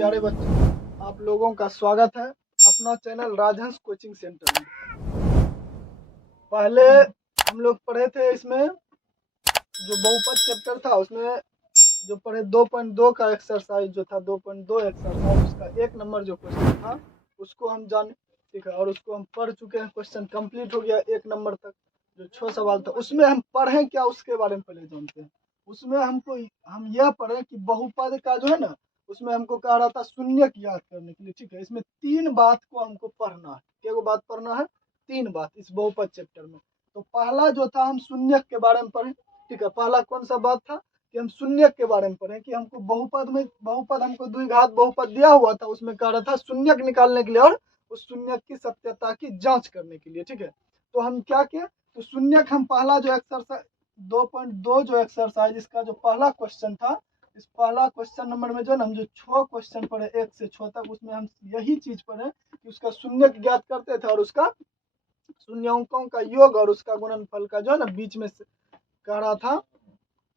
प्यारे बच्चों, आप लोगों का स्वागत है अपना चैनल राजहंस कोचिंग सेंटर में। पहले हम लोग पढ़े थे इसमें जो बहुपद चैप्टर था उसमें जो पढ़े 2.2 का एक्सरसाइज जो था 2.2 एक्सरसाइज उसका 1 नंबर जो क्वेश्चन था उसको हम जाने, ठीक है, और उसको हम पढ़ चुके हैं। क्वेश्चन कंप्लीट हो गया 1 नंबर तक जो 6 सवाल था। उसमें हम पढ़ें क्या उसके बारे में पहले जानते हैं। उसमें हम यह पढ़े कि बहुपद का जो है ना, उसमें हमको कह रहा था शून्यक याद करने के लिए, ठीक है। इसमें 3 बात को हमको पढ़ना है। क्या बात पढ़ना है? 3 बात इस बहुपद चैप्टर में। तो पहला जो था हम शून्यक के बारे में पढ़े, ठीक है। पहला कौन सा बात था कि हम शून्यक के बारे में पढ़े कि हमको बहुपद हमको द्विघात बहुपद दिया हुआ था, उसमें कह रहा था शून्यक निकालने के लिए और उस शून्यक की सत्यता की जांच करने के लिए, ठीक है। तो हम क्या किए, तो शून्यक हम पहला जो एक्सरसाइज 2.2 जो एक्सरसाइज इसका जो पहला क्वेश्चन था, इस पहला क्वेश्चन नंबर में जो ना हम जो 6 क्वेश्चन पढ़े 1 से 6 तक, उसमें हम यही चीज पढ़े कि उसका शून्यक ज्ञात करते थे और उसका शून्यंकों का योग और उसका गुणनफल का जो है ना बीच में से कह रहा था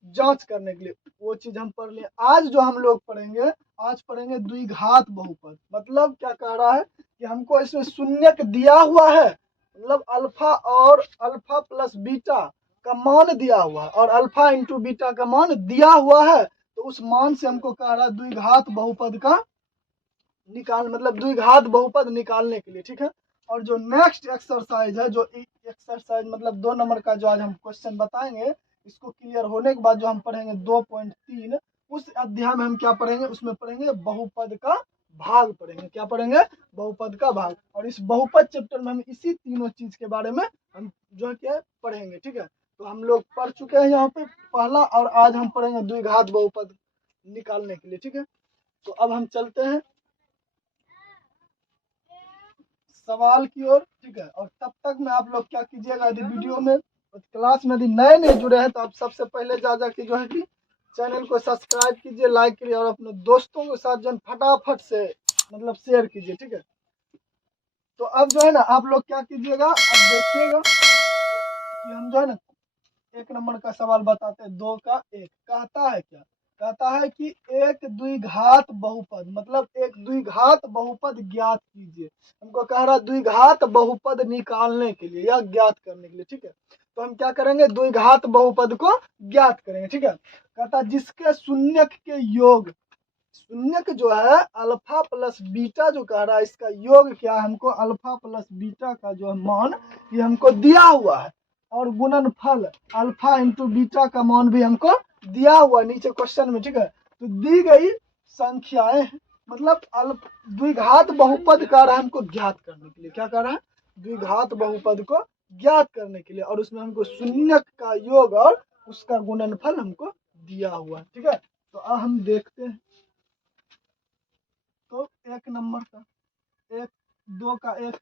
जांच करने के लिए, वो चीज हम पढ़ लिए। आज जो हम लोग पढ़ेंगे, आज पढ़ेंगे द्विघात बहुपद। मतलब क्या कह रहा है कि हमको इसमें शून्यक दिया हुआ है, मतलब अल्फा और अल्फा प्लस बीटा का मान दिया हुआ है और अल्फा इंटू बीटा का मान दिया हुआ है। तो उस मान से हमको कह रहा है द्विघात बहुपद का मतलब द्विघात बहुपद निकालने के लिए, ठीक है। और जो नेक्स्ट एक्सरसाइज है, जो एक्सरसाइज मतलब 2 नंबर का जो आज हम क्वेश्चन बताएंगे, इसको क्लियर होने के बाद जो हम पढ़ेंगे 2.3, उस अध्याय में हम क्या पढ़ेंगे, उसमें पढ़ेंगे बहुपद का भाग पढ़ेंगे। क्या पढ़ेंगे? बहुपद का भाग। और इस बहुपद चैप्टर में हम इसी तीनों चीज के बारे में हम जो है क्या पढ़ेंगे, ठीक है। तो हम लोग पढ़ चुके हैं यहाँ पे पहला, और आज हम पढ़ेंगे द्विघात बहुपद निकालने के लिए, ठीक है। तो अब हम चलते हैं सवाल की ओर, ठीक है। और तब तक में आप लोग क्या कीजिएगा, यदि वीडियो में क्लास में यदि नए नहीं जुड़े हैं तो आप सबसे पहले जा के जो है कि चैनल को सब्सक्राइब कीजिए, लाइक कीजिए और अपने दोस्तों के साथ जो है फटाफट से मतलब शेयर कीजिए, ठीक है। तो अब जो है ना आप लोग क्या कीजिएगा, अब देखिएगा कि हम जो है ना 1 नंबर का सवाल बताते हैं। 2 का 1 कहता है क्या, कहता है कि एक द्विघात बहुपद, मतलब एक द्विघात बहुपद ज्ञात कीजिए। हमको कह रहा है द्विघात बहुपद निकालने के लिए या ज्ञात करने के लिए, ठीक है। तो हम क्या करेंगे, द्विघात बहुपद को ज्ञात करेंगे, ठीक है। कहता है जिसके शून्यक के योग, शून्यक जो है अल्फा प्लस बीटा जो कह रहा है, इसका योग क्या है, हमको अल्फा प्लस बीटा का जो है मान ये हमको दिया हुआ है और गुणनफल अल्फा इंटू बीटा का मान भी हमको दिया हुआ नीचे क्वेश्चन में, ठीक है। तो दी गई संख्याएं मतलब द्विघात बहुपद का रहा हमको ज्ञात करने के लिए। क्या कर रहा है? द्विघात बहुपद को ज्ञात करने के लिए, और उसमें हमको शून्यक का योग और उसका गुणनफल हमको दिया हुआ है, ठीक है। तो अब हम देखते हैं। तो 1 नंबर का 1, 2 का 1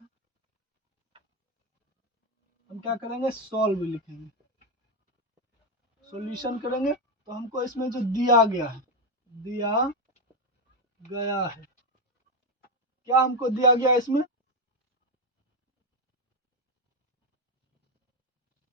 हम क्या करेंगे, सॉल्व लिखेंगे, सॉल्यूशन करेंगे। तो हमको इसमें जो दिया गया है, क्या हमको दिया गया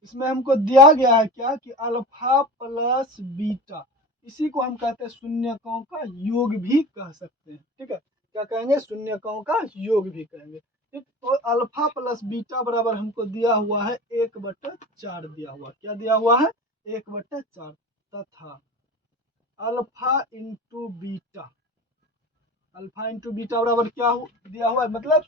इसमें हमको दिया गया है क्या कि अल्फा प्लस बीटा, इसी को हम कहते हैं शून्यकों का योग भी कह सकते हैं, ठीक है। क्या कहेंगे? शून्यकों का योग भी कहेंगे, ठीक। तो अल्फा प्लस बीटा बराबर हमको दिया हुआ है 1/4 दिया हुआ। क्या दिया हुआ है? 1/4 तथा alpha into beta, alpha into beta बराबर क्या दिया हुआ है, मतलब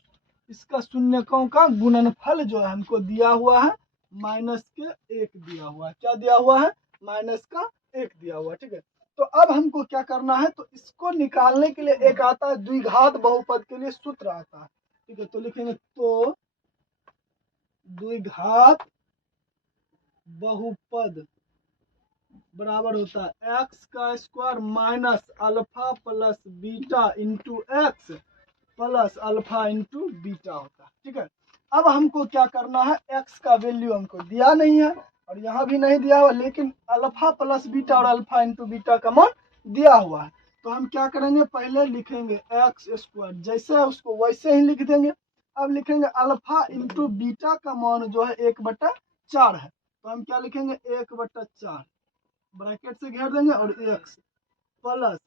इसका शून्यकों का गुणनफल जो है हमको दिया हुआ है -1 दिया हुआ है। क्या दिया हुआ है? -1 दिया हुआ है, ठीक है। तो अब हमको क्या करना है, तो इसको निकालने के लिए एक आता है द्विघात बहुपद के लिए सूत्र आता है, ठीक है। तो लिखेंगे तो द्विघात बहुपद बराबर होता है एक्स का square minus alpha plus beta into x plus alpha into beta होता है, ठीक है। अब हमको क्या करना है, एक्स का वैल्यू हमको दिया नहीं है और यहाँ भी नहीं दिया हुआ, लेकिन अल्फा प्लस बीटा और अल्फा इंटू बीटा का मान दिया हुआ है। तो हम क्या करेंगे, पहले लिखेंगे एक्स स्क्वायर, जैसे है उसको वैसे ही लिख देंगे। अब लिखेंगे अल्फा इंटू बीटा का मान जो है 1/4 है। तो हम क्या लिखेंगे, 1/4 ब्रैकेट से घेर देंगे और x plus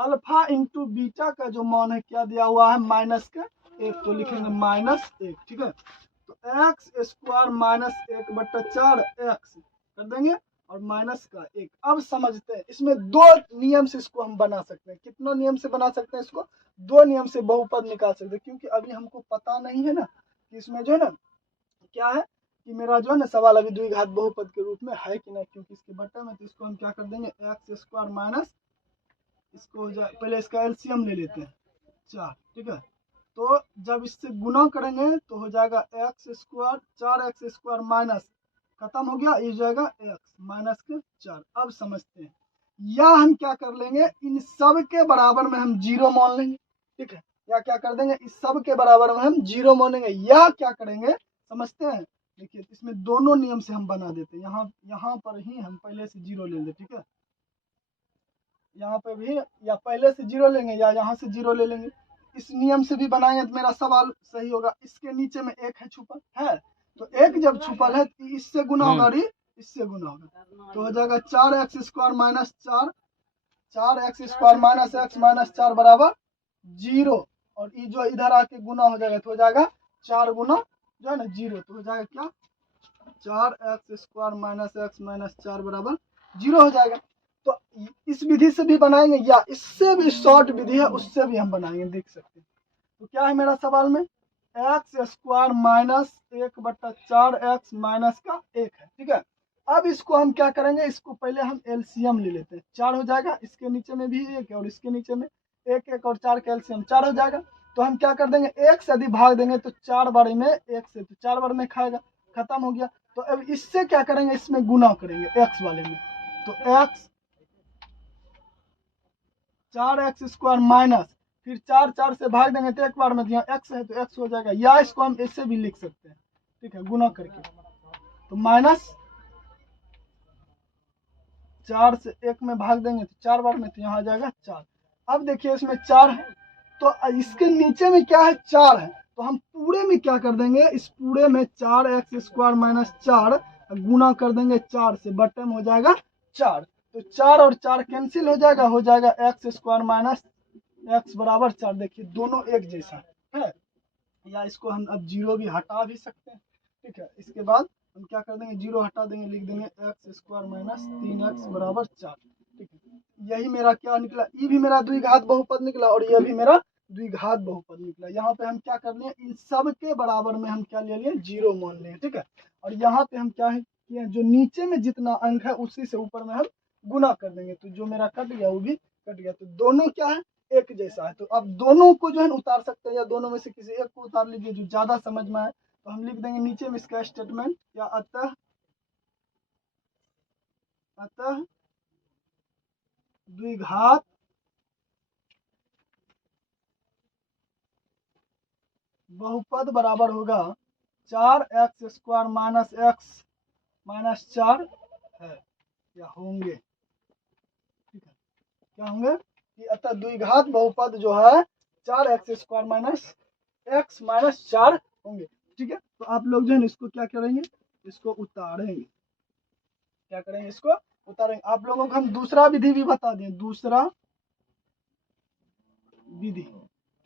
alpha into beta का जो मान है क्या दिया हुआ है, माइनस का 1, तो लिखेंगे -1, ठीक है। तो एक्स स्क्वायर -1/4 एक्स कर देंगे और माइनस का 1। अब समझते हैं, इसमें 2 नियम से इसको हम बना सकते हैं। कितना नियम से बना सकते हैं इसको, 2 नियम से बहुपद निकाल सकते हैं। क्योंकि अभी हमको पता नहीं है ना कि इसमें जो है ना क्या है, कि मेरा जो है ना सवाल अभी द्विघात बहुपद के रूप में है कि नहीं, क्योंकि इसके बट्टा में। तो इसको हम क्या कर देंगे, एक्स स्क्वायर माइनस, इसको पहले इसका एलसीएम ले लेते हैं 4, ठीक है। तो जब इससे गुना करेंगे तो हो जाएगा x square, 4x square minus, खत्म हो गया, ये जाएगा एक्स माइनस के 4। अब समझते हैं, या हम क्या कर लेंगे, इन सब के बराबर में हम 0 मान लेंगे, ठीक है। या क्या कर देंगे, इस सब के बराबर में हम 0 मानेंगे, या क्या करेंगे समझते हैं। देखिए इसमें दोनों नियम से हम बना देते हैं। यहाँ पर ही हम पहले से 0 लेंगे, ठीक है। यहाँ पे भी या पहले से 0 लेंगे या यहाँ से 0 ले लेंगे। इस नियम से भी बनाएंगे तो मेरा सवाल सही होगा। इसके नीचे में 1 है छुपल है, तो 1 जब छुपल है तो इससे गुना होगा और इससे गुना होगा, तो हो जाएगा 4x square minus 4, 4x square minus x minus 4 बराबर 0। और ये जो इधर आके गुना हो जाएगा तो हो जाएगा 4 गुना जो है ना 0, तो हो जाएगा क्या, 4x square minus x minus 4 बराबर 0 हो जाएगा। तो इस विधि से भी बनाएंगे या इससे भी शॉर्ट विधि है उससे भी हम बनाएंगे, देख सकते हैं। तो क्या है मेरा सवाल में, x square minus 1/4 x minus का 1 है, ठीक है। अब इसको हम क्या करेंगे, इसको पहले हम एलसीएम ले लेते हैं। 4 हो जाएगा, इसके नीचे में भी 1 है और इसके नीचे में 1 और 4 का एलसीएम 4 हो जाएगा। तो हम क्या कर देंगे, 1 से यदि भाग देंगे तो 4 बार में 1 से, तो 4 बार में खाएगा, खत्म हो गया। तो अब इससे क्या करेंगे, इसमें गुना करेंगे एक्स वाले में। तो एक्स 4x स्क्वायर माइनस, फिर 4 से भाग देंगे तो एक बार में, यहाँ x है तो x हो जाएगा, या इसको हम ऐसे भी लिख सकते हैं, ठीक है, गुना करके। तो माइनस 4 से 1 में भाग देंगे तो 4 बार में, तो यहाँ आ जाएगा 4। अब देखिए इसमें 4 है, तो इसके नीचे में क्या है, 4 है, तो हम पूरे में क्या कर देंगे, इस पूरे में 4x स्क्वायर माइनस 4 गुना कर देंगे 4 से, बट्टे में हो जाएगा 4। तो 4 और 4 कैंसिल हो जाएगा एक्स स्क्वायर माइनस एक्स बराबर 4। देखिए दोनों एक जैसा है, या इसको हम अब 0 भी हटा भी सकते हैं, ठीक है। इसके बाद हम क्या कर देंगे, 0 हटा देंगे, लिख देंगे एक्स स्क्वायर माइनस 3x बराबर 4, ठीक है। यही मेरा क्या निकला, ये भी मेरा द्विघात बहुपद निकला और यह भी मेरा द्विघात बहुपद निकला। यहाँ पे हम क्या कर लिए, इन सब के बराबर में हम क्या ले लिए, 0 मान लिए, ठीक है। और यहाँ पे हम क्या है कि जो नीचे में जितना अंक है उसी से ऊपर में हम गुना कर देंगे, तो जो मेरा कट गया वो भी कट गया। तो दोनों क्या है, एक जैसा है। तो अब दोनों को जो है उतार सकते हैं, या दोनों में से किसी एक को उतार लीजिए जो ज्यादा समझ में आए। तो हम लिख देंगे नीचे में इसका स्टेटमेंट, या अतः द्विघात बहुपद बराबर होगा 4x square minus x minus 4 है, या होंगे, ठीक है। क्या होंगे कि अतः द्विघात बहुपद जो है 4x square minus x minus 4 होंगे, ठीक है। तो आप लोग जो है इसको क्या करेंगे, इसको उतारेंगे, क्या करेंगे, इसको उतारेंगे। आप लोगों को हम दूसरा विधि भी बता दें, दूसरा विधि,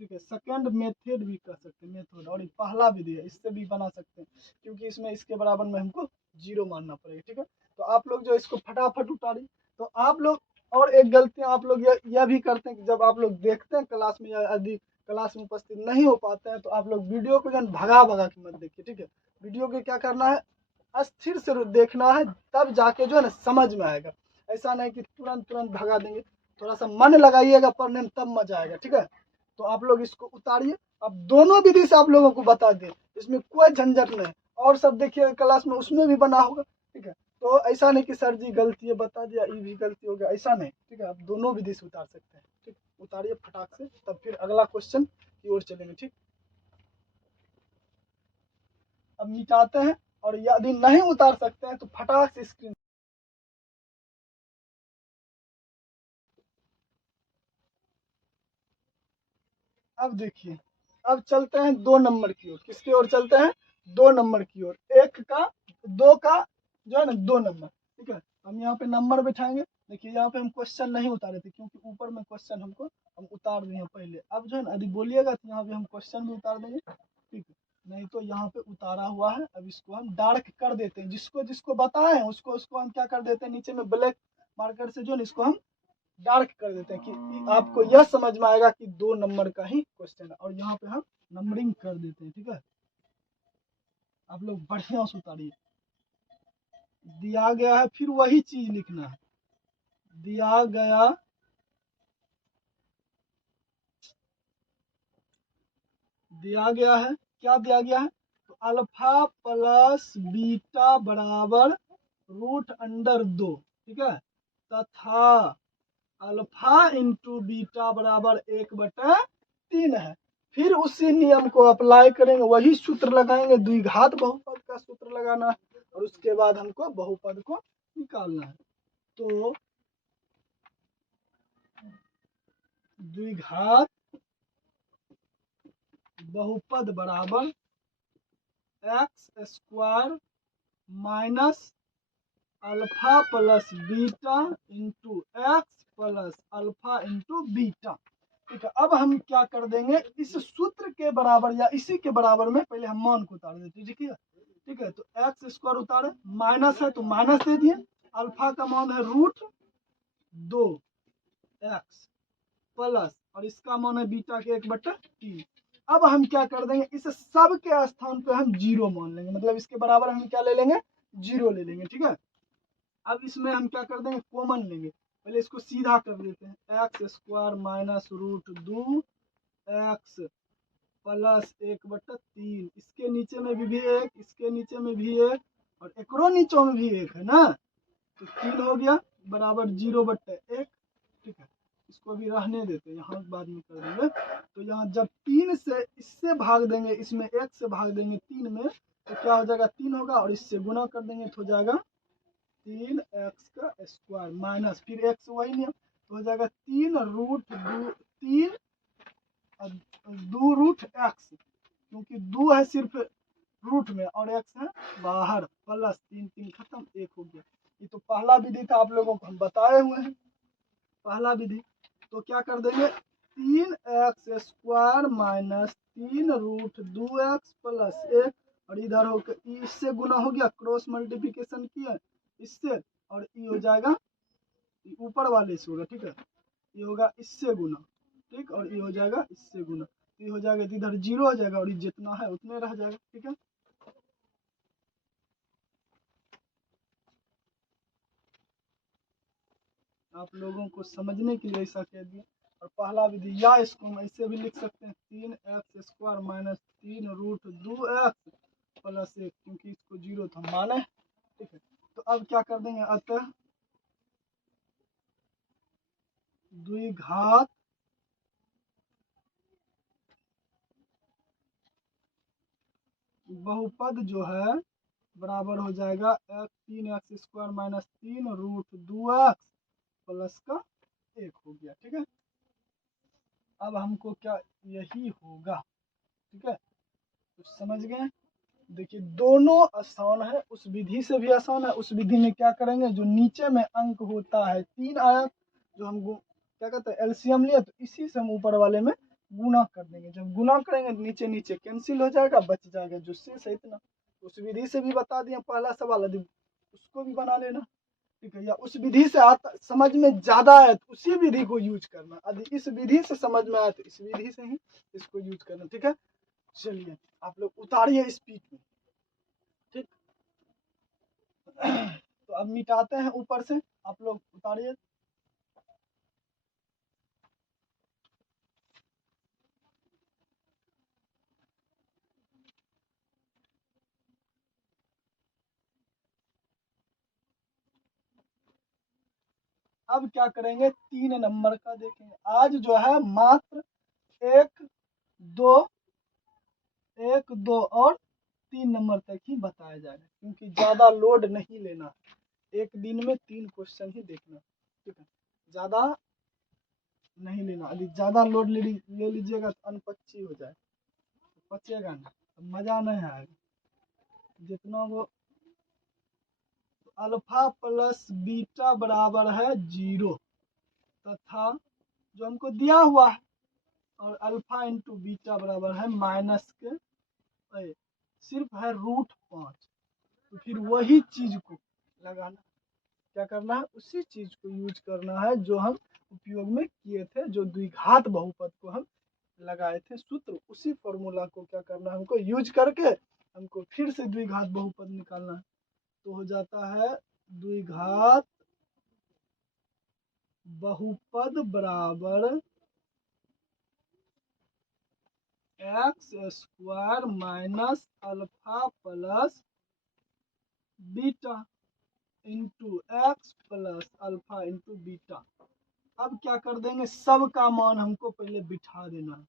ठीक है, सेकंड मेथड भी कह सकते हैं, मेथड। और पहला विधि है, इससे भी बना सकते हैं, क्योंकि इसमें इसके बराबर में हमको 0 मानना पड़ेगा, ठीक है। तो आप लोग जो इसको फटाफट उतारिए। तो आप लोग, और एक गलती आप लोग यह भी करते हैं कि जब आप लोग देखते हैं क्लास में, या यदि क्लास में उपस्थित नहीं हो पाते हैं तो आप लोग वीडियो को जो है भगा भगा के मत देखिए, ठीक है। वीडियो को क्या करना है, अस्थिर से देखना है, तब जाके जो है ना समझ में आएगा। ऐसा नहीं कि तुरंत तुरंत भगा देंगे, थोड़ा सा मन लगाइएगा पढ़ने में, तब मजा आएगा, ठीक है। तो आप लोग इसको उतारिए। अब दोनों विधि से आप लोगों को बता दें, इसमें कोई झंझट नहीं। और सब देखिए क्लास में, उसमें भी बना होगा, ठीक है। तो ऐसा नहीं कि सर जी गलती है बता दिया, ये भी गलती हो गया, ऐसा नहीं, ठीक है। आप दोनों विधि से उतार सकते हैं, ठीक। उतारिए फटाक से, तब फिर अगला क्वेश्चन की ओर चलेंगे, ठीक। अब मिटाते हैं, और यदि नहीं उतार सकते हैं तो फटाक से स्क्रीन। अब देखिए, अब चलते हैं 2 नंबर की ओर। किसकी ओर चलते हैं, 2 नंबर की ओर। 1 का 2 का जो है ना 2 नंबर। ठीक है। हम यहाँ पे नंबर बैठाएंगे। देखिए यहाँ पे हम क्वेश्चन नहीं उतारे थे क्योंकि ऊपर में क्वेश्चन हमको हम उतार दिए पहले। अब जो है ना यदि बोलिएगा तो यहाँ पे हम क्वेश्चन भी उतार देंगे, ठीक है। नहीं तो यहाँ पे उतारा हुआ है। अब इसको हम डार्क कर देते हैं, जिसको जिसको बताए हैं उसको हम क्या कर देते हैं, नीचे में ब्लैक मार्कर से जो है इसको हम डार्क कर देते हैं कि आपको यह समझ में आएगा कि 2 नंबर का ही क्वेश्चन है। और यहाँ पे हम नंबरिंग कर देते हैं, ठीक है। आप लोग बढ़िया से उतारिए। दिया गया है, फिर वही चीज लिखना है। दिया गया है, क्या दिया गया है, तो अल्फा प्लस बीटा बराबर √2, ठीक है, तथा अल्फा इंटू बीटा बराबर 1/3 है। फिर उसी नियम को अप्लाई करेंगे, वही सूत्र लगाएंगे, द्विघात बहुपद का सूत्र लगाना है और उसके बाद हमको बहुपद को निकालना है। तो द्विघात बहुपद बराबर x² minus alpha plus beta into x plus alpha into beta, ठीक है। अब हम क्या कर देंगे, इस सूत्र के बराबर या इसी के बराबर में पहले हम मान को उतार देते हैं, ठीक है। तो x² उतारे, माइनस है तो माइनस दे दिए, अल्फा का मान है √2 x प्लस और इसका मान है बीटा के 1/3। अब हम क्या कर देंगे, इस सब के स्थान पे हम 0 मान लेंगे, मतलब इसके बराबर हम क्या ले लेंगे, 0 ले लेंगे, ठीक है। अब इसमें हम क्या कर देंगे, कॉमन लेंगे। पहले इसको सीधा कर देते हैं, x² माइनस √2 x प्लस 1/3, इसके नीचे में भी 1, इसके नीचे में भी 1 और एकरो नीचे में भी 1 है ना, तो 3 हो गया बराबर 0/1, ठीक है। इसको भी रहने देते हैं, यहाँ बाद में कर देंगे। तो यहाँ जब 3 से इससे भाग देंगे, इसमें 1 से भाग देंगे 3 में, तो क्या हो जाएगा, 3 होगा और इससे गुना कर देंगे तो हो जाएगा 3x² माइनस फिर x वही नहीं तो हो जाएगा 2√x, क्योंकि 2 है सिर्फ रूट में और x है बाहर, प्लस 3 3 खत्म, 1 हो गया। ये तो पहला विधि था, आप लोगों को हम बताए हुए हैं पहला विधि। तो क्या कर देंगे, 3x² माइनस 3√2x प्लस 1 और इधर होकर इससे गुना हो गया, क्रॉस मल्टीप्लिकेशन किया इससे और ये हो जाएगा ऊपर वाले से होगा, ठीक है। ये होगा इससे गुना, ठीक, और ये हो जाएगा इससे गुना, ये हो जाएगा इधर 0 हो जाएगा और ये जितना है उतने रह जाएगा, ठीक है। आप लोगों को समझने के लिए ऐसा कह दिया। और पहला विधि या इसको हम ऐसे भी लिख सकते हैं, 3x² माइनस 3√2x प्लस 1, क्योंकि इसको 0 था माने, ठीक है। तो अब क्या कर देंगे, अतः द्विघात बहुपद जो है बराबर हो जाएगा 3x² माइनस 3√2x प्लस का 1 हो गया, ठीक है। अब हमको क्या यही होगा, ठीक है, तो समझ गए। देखिए दोनों आसान है, उस विधि से भी आसान है। उस विधि में क्या करेंगे, जो नीचे में अंक होता है 3 आया, जो हम क्या कहते हैं एलसीएम लिया, तो इसी से हम ऊपर वाले में गुना कर देंगे। जब गुना करेंगे नीचे नीचे कैंसिल हो जाएगा, बच जाएगा जो शेष है इतना। उस विधि से भी बता दिया पहला सवाल, यदि उसको भी बना लेना, ठीक है। या उस विधि से आता समझ में ज्यादा है तो उसी विधि को यूज करना, यदि इस विधि से समझ में आया तो इस विधि से ही इसको यूज करना, ठीक है। चलिए आप लोग उतारिए स्पीड में, ठीक। तो अब मिटाते हैं ऊपर से, आप लोग उतारिए। अब क्या करेंगे, 3 नंबर का देखेंगे। आज जो है मात्र 1 2 और 3 नंबर तक ही बताया जाएगा, क्योंकि ज्यादा लोड नहीं लेना, एक दिन में 3 क्वेश्चन ही देखना, ठीक है। ज्यादा नहीं लेना, यदि ज्यादा लोड ले लीजिएगा तो अनपच्ची हो जाए, पचेगा ना, मजा नहीं आएगा। जितना वो अल्फा प्लस बीटा बराबर है 0 तथा जो हमको दिया हुआ है और अल्फा इंटू बीटा बराबर है माइनस के सिर्फ है √5। तो फिर वही चीज को लगाना, क्या करना है, उसी चीज को यूज करना है जो हम उपयोग में किए थे, जो द्विघात बहुपद को हम लगाए थे सूत्र, उसी फॉर्मूला को क्या करना है, हमको यूज करके हमको फिर से द्विघात बहुपद निकालना है। तो हो जाता है द्विघात बहुपद बराबर x² minus alpha plus beta into x plus alpha into beta. अब क्या कर देंगे, सब का मान हमको पहले बिठा देना है।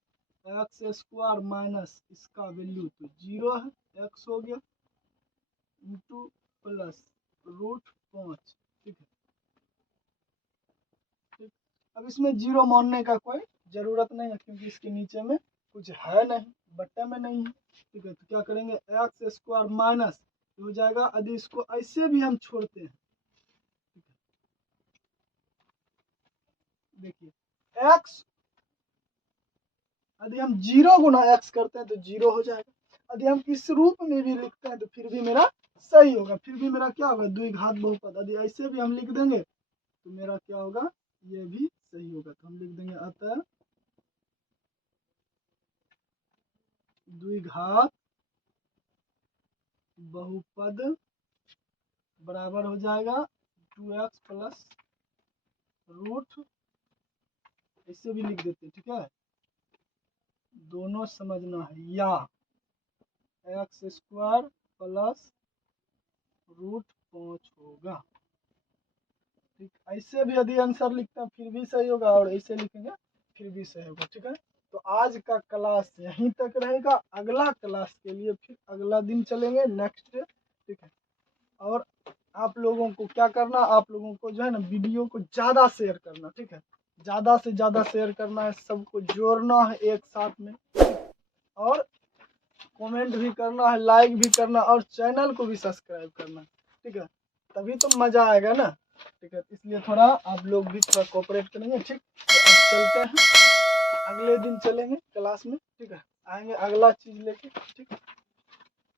x² माइनस इसका वैल्यू तो 0 है, x हो गया, इंटू प्लस √5। ठीक है, ठीक। अब इसमें 0 मानने का कोई जरूरत नहीं है क्योंकि इसके नीचे में कुछ है नहीं, बट्टे में नहीं है। ठीक है, तो क्या करेंगे, x² माइनस हो जाएगा, यदि इसको ऐसे भी हम छोड़ते हैं, देखिए x यदि हम 0 गुना x करते हैं तो 0 हो जाएगा। यदि हम इस रूप में भी लिखते हैं तो फिर भी मेरा सही होगा, फिर भी मेरा क्या होगा, द्विघात बहुपद। यदि ऐसे भी हम लिख देंगे तो मेरा क्या होगा, ये भी सही होगा। तो हम लिख देंगे अतः द्विघात बहुपद बराबर हो जाएगा 2x प्लस रूट, ऐसे भी लिख देते, ठीक है, दोनों समझना है, या x² प्लस √5 होगा। ठीक, ऐसे भी यदि आंसर लिखते हैं फिर भी सही होगा, और ऐसे लिखेंगे फिर भी सही होगा। ठीक है, तो आज का क्लास यहीं तक रहेगा, अगला क्लास के लिए फिर अगला दिन चलेंगे, नेक्स्ट डे। ठीक है, और आप लोगों को क्या करना, आप लोगों को जो है ना वीडियो को ज़्यादा शेयर करना। ठीक है, ज़्यादा से ज़्यादा शेयर करना है, सबको जोड़ना है एक साथ में, और कमेंट भी करना है, लाइक भी करना, और चैनल को भी सब्सक्राइब करना। ठीक है, तभी तो मज़ा आएगा ना। ठीक है, इसलिए थोड़ा आप लोग भी थोड़ा कोऑपरेट करेंगे। ठीक, तो अब चलते हैं, अगले दिन चलेंगे क्लास में। ठीक है, आएंगे अगला चीज़ लेके। ठीक।